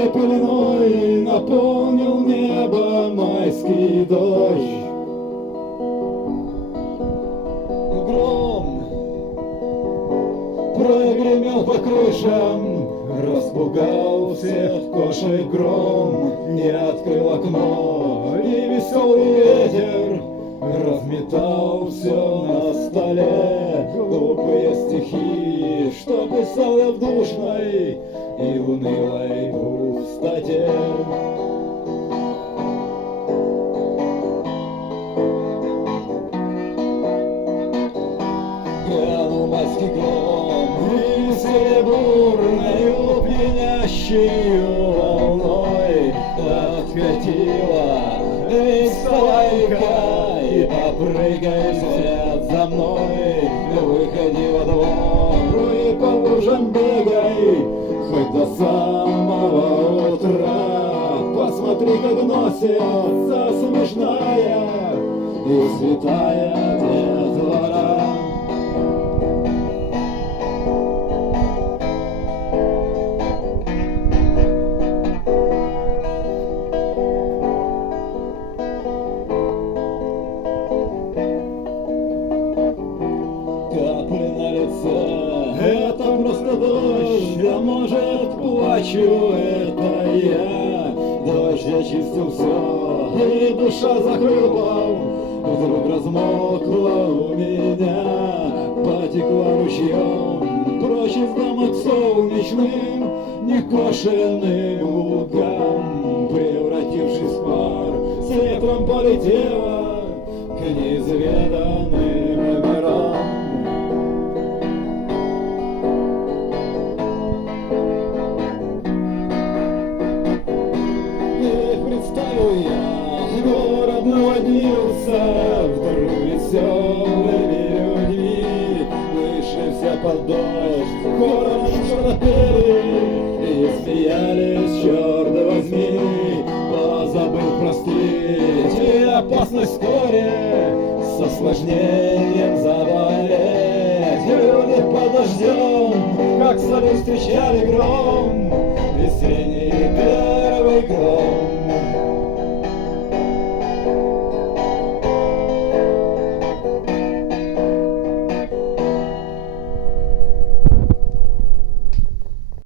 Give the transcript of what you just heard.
Черной пеленой наполнил небо майский дождь. Гром прогремел по крышам, распугал всех кошек гром. Не открыл окно, и веселый ветер разметал все на столе. Глупые стихи, что писал я в душной и унылой пустоте. Грянул майский гром, и серебурною пьянящей волной откатила. Эй, вставай-ка и попрыгай вслед за мной. Выходи во двор и по лужам бегай, хоть до самого утра. Посмотри, как носится смешная и святая детвора. Капли на лице — это просто дождь, а может, плачу, это я. Дождь очистил все, и душа захлебал вдруг размокла у меня. Потекла ручьем прочь из дома к солнечным некошенным лугам, превратившись в пар, с ветром полетела к неизведанным мирам. Представил я, город наводнился вдруг веселыми людьми. Вышли все под дождь, хором что пели и смеялись, черт возьми. Позабыл простить и опасность вскоре с осложнением заболеть. Люди под дождем, как солю встречали гром,